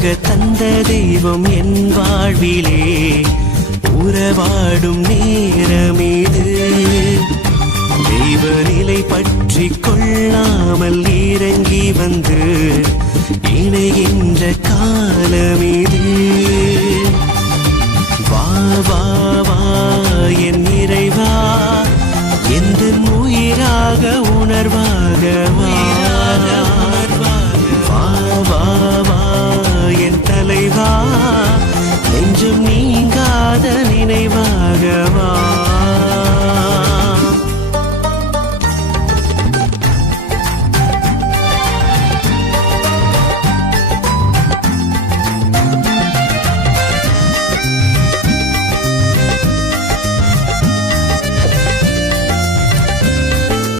உனக்காக தந்த தெய்வம் என் வாழ்விலே உறவாடும் நேரம் இது. தெய்வ நிலை பற்றி கொள்ளாமல் இறங்கி வந்து இணைகின்ற காலம் இது. வா வா